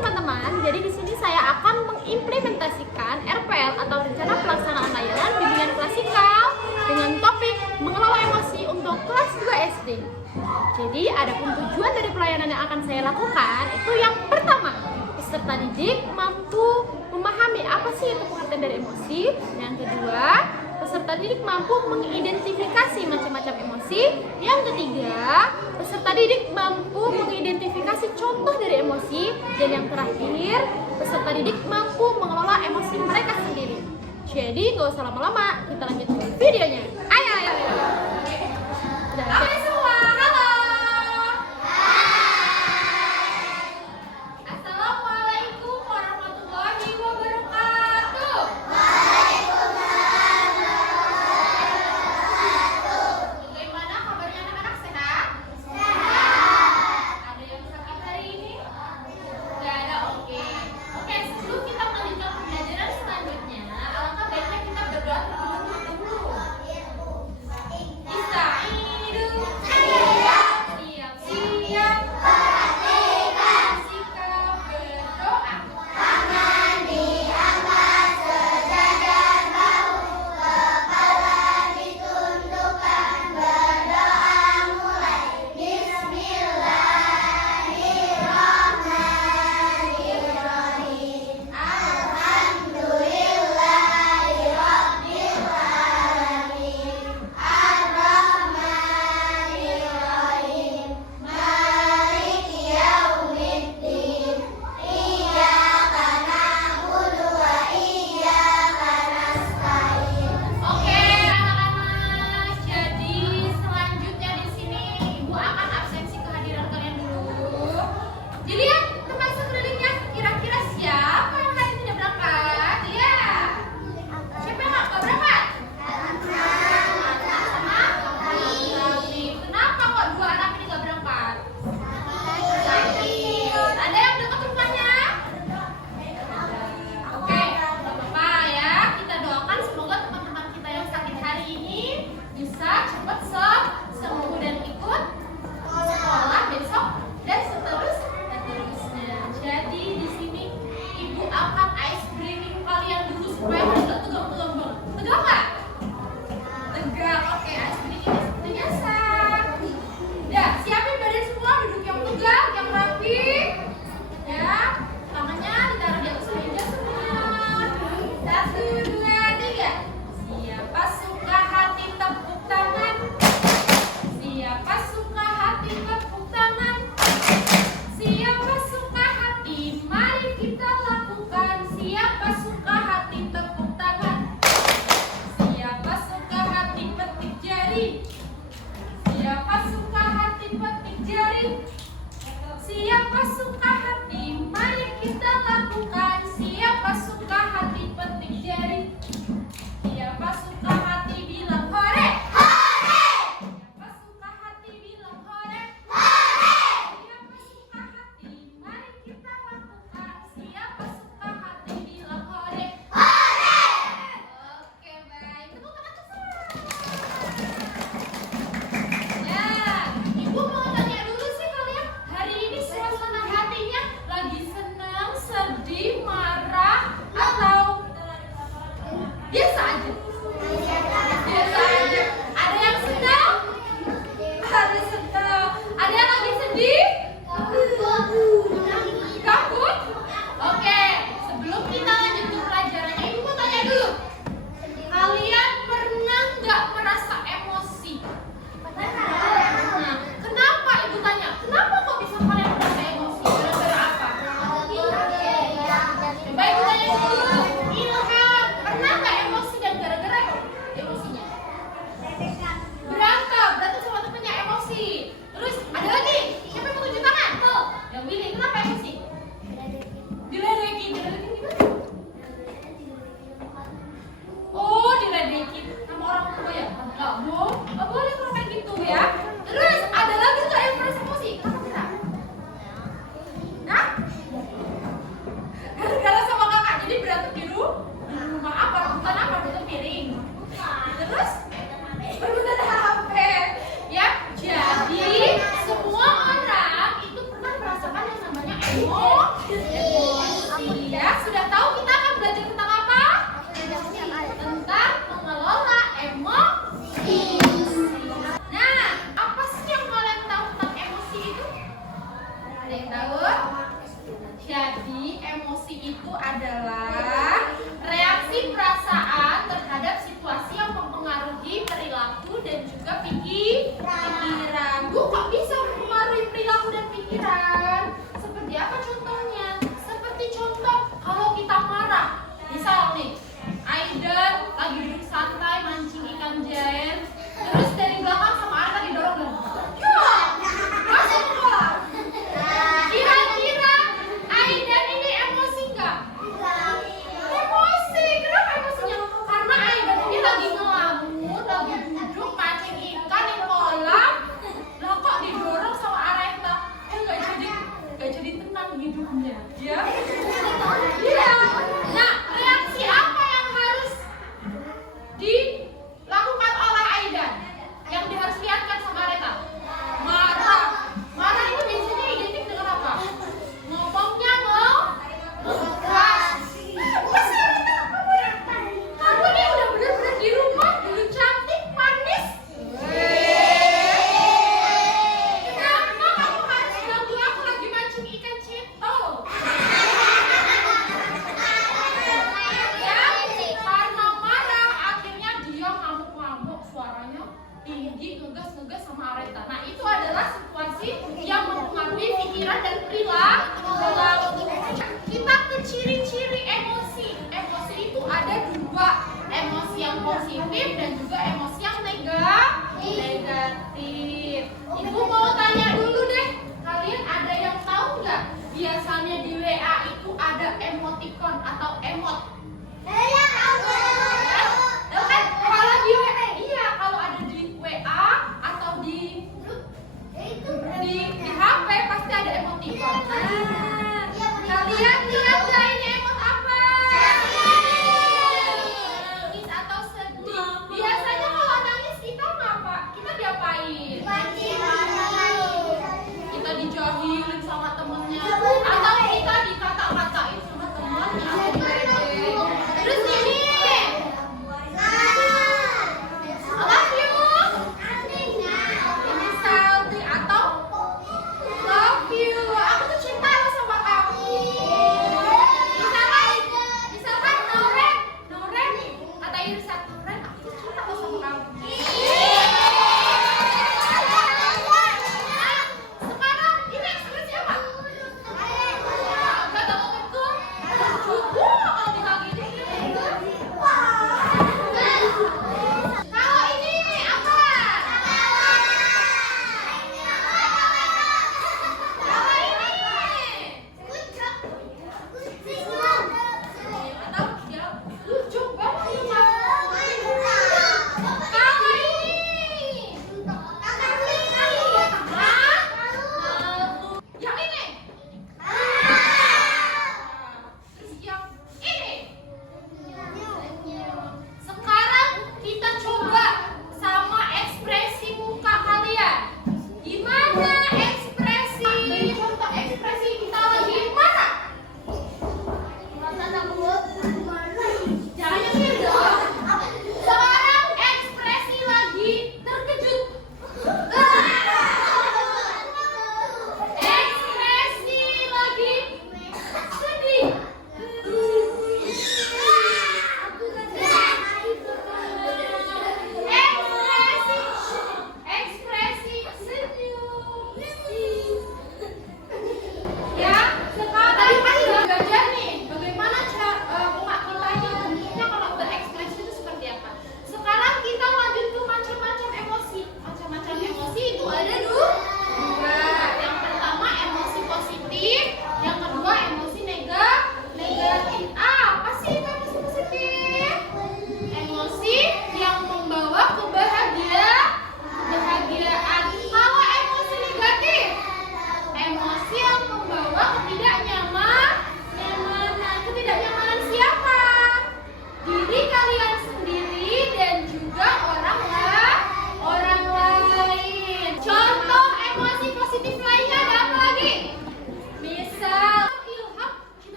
teman-teman, jadi di sini saya akan mengimplementasikan RPL atau Rencana Pelaksanaan Layanan Bimbingan Klasikal dengan topik mengelola emosi untuk kelas 2 SD. Jadi adapun tujuan dari pelayanan yang akan saya lakukan itu yang pertama, peserta didik mampu memahami apa sih itu pengertian dari emosi. Yang kedua, peserta didik mampu mengidentifikasi macam-macam emosi. Yang ketiga, peserta didik mampu mengidentifikasi contoh dari emosi. Dan yang terakhir, peserta didik mampu mengelola emosi mereka sendiri. Jadi nggak usah lama-lama, kita lanjut ke videonya. Ayo. Oke semua, halo. Assalamualaikum warahmatullahi wabarakatuh. Bagaimana kabarnya anak-anak, sehat? Ada yang sakit hari ini? Nggak ada, oke. Oke, sebelum kita melanjutkan pembelajaran selanjutnya, alangkah baiknya kita berdoa terlebih dahulu. Siap-siap, perhatikan sikap berdoa. Tangan diangkat sejajar bahu, kepala ditundukkan, berdoa mulai. Bismillahirrahmanirrahim. Alhamdulillahirabbil alamin. Ar-Rahmanirrahim. Maliki yaumiddin. Iyyaka na'budu wa iyyaka nasta'in. Oke, anak-anak. Jadi selanjutnya di sini Ibu akan absensi kehadiran kalian dulu. Dilihat teman sekelilingnya, kira-kira siapa yang hari ini tidak berangkat? Lihat. Siapa yang nggak berangkat? Sama Raffi. Kenapa kok dua anak ini nggak berangkat? Sakit. Ada yang dekat rumahnya? Oke, nggak apa-apa ya. Kita doakan semoga teman-teman kita yang sakit hari ini bisa cepat sembuh dan ikut sekolah besok dan seterusnya. Jadi di sini Ibu akan ice creaming kalian dulu supaya nggak tegang banget. Tegang nggak? Tegang. Oke, ice creaming seperti biasa. Ya, siapin badan semua, duduk yang tegak, yang rapi. Ya, tangannya ditaruh di atas meja semua. 1, 2, 3. Siapa suka hati tepuk tangan? Siapa suka hati tepuk tangan? Siapa suka hati? Mari kita lakukan. Siapa suka hati tepuk tangan? Siapa suka hati petik jari? Siapa suka hati petik jari? Siapa suka hati? Mari kita lakukan. Siapa suka hati petik jari? Siapa suka hati bilang hore? Hore! Siapa suka hati bilang hore? Hore! Siapa suka hati? Mari kita lakukan. Siapa suka hati bilang hore? Hore! Oke, baik. Tepuk tangan semua. Ya, Ibu mau tanya dulu sih kalian, hari ini suasana hatinya lagi senang, sedih, marah, atau biasa aja? Biasa aja. Ada yang senang? Ada senang. Ada yang lagi sedih? Kabut? Oke, sebelum kita lanjut ke pelajarannya, Ibu mau tanya dulu. Kalian pernah nggak merasa emosi? Nah, kenapa Ibu tanya? Kenapa kok bisa kalian merasa emosi? Gara-gara apa? Coba Ibu tanya dulu. Ilham, pernah nggak emosi dan gara-gara emosinya? Berantem sama temennya emosi. Terus ada lagi? Siapa yang mau tunjuk tangan? Tuh, yang Willy, kenapa emosi? Diledekin gimana? Oh, diledekin sama orang tua ya? Nggak boleh kalau kayak gitu ya. Terus ada lagi nggak yang merasa emosi? Kenapa? Hah? Gara-gara sama kakak jadi berantem di rumah apa? Rebutan apa? Rebutan piring. Terus rebutan HP. Ya, jadi semua orang itu pernah merasakan yang namanya emosi. Jadi emosi itu adalah reaksi perasaan terhadap situasi yang mempengaruhi perilaku dan juga pikiran. Bu, kok bisa mempengaruhi perilaku dan pikiran? Seperti apa contohnya? Seperti contoh kalau kita marah. Misal nih, Aidan lagi duduk santai mancing ikan jair, terus dari belakang sama Arta didorong. Ya, masuk keluar. Kira-kira Aidan ini emosi nggak? Emosi. Kenapa emosinya? Karena Aidan ini lagi ngelamun, lagi duduk mancing ikan di kolam. Lah kok didorong sama Arta? Nggak jadi tenang hidupnya, ya? Iya. Nah, reaksi apa yang harus dilakukan oleh Aidan? Yang harus lihatkan sama Arta? Marah. Marah itu biasanya identik dengan apa? Ngomongnya ngegas. Kamu ini udah bener-bener di rumah, dulu cantik, manis. Kenapa kamu harus ganggu aku lagi mancing ikan cito? Ya, karena marah, akhirnya dia ngamuk-ngamuk, suaranya tinggi, ngegas-ngegas sama Areta. Nah, itu adalah situasi yang mempengaruhi pikiran dan perilaku. Kita ke ciri-ciri emosi. Emosi itu ada dua, emosi yang positif dan juga emosi yang negatif. Ibu mau tanya dulu deh, kalian ada yang tahu nggak? Biasanya di WA itu ada emoticon atau emot. Tahu kan? Kalau di WA, iya, kalau ada di WA atau di HP pasti ada emoticon. Kalian lihat nggak ini emot apa? Nangis atau sedih. Biasanya kalau nangis kita ngapa? Kita diapain? Kita dijahilin sama temennya, atau kita dikata-katain sama temennya. Terus ini, I love you. Ini salty atau love you. Aku tuh cinta loh sama kamu.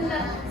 bener.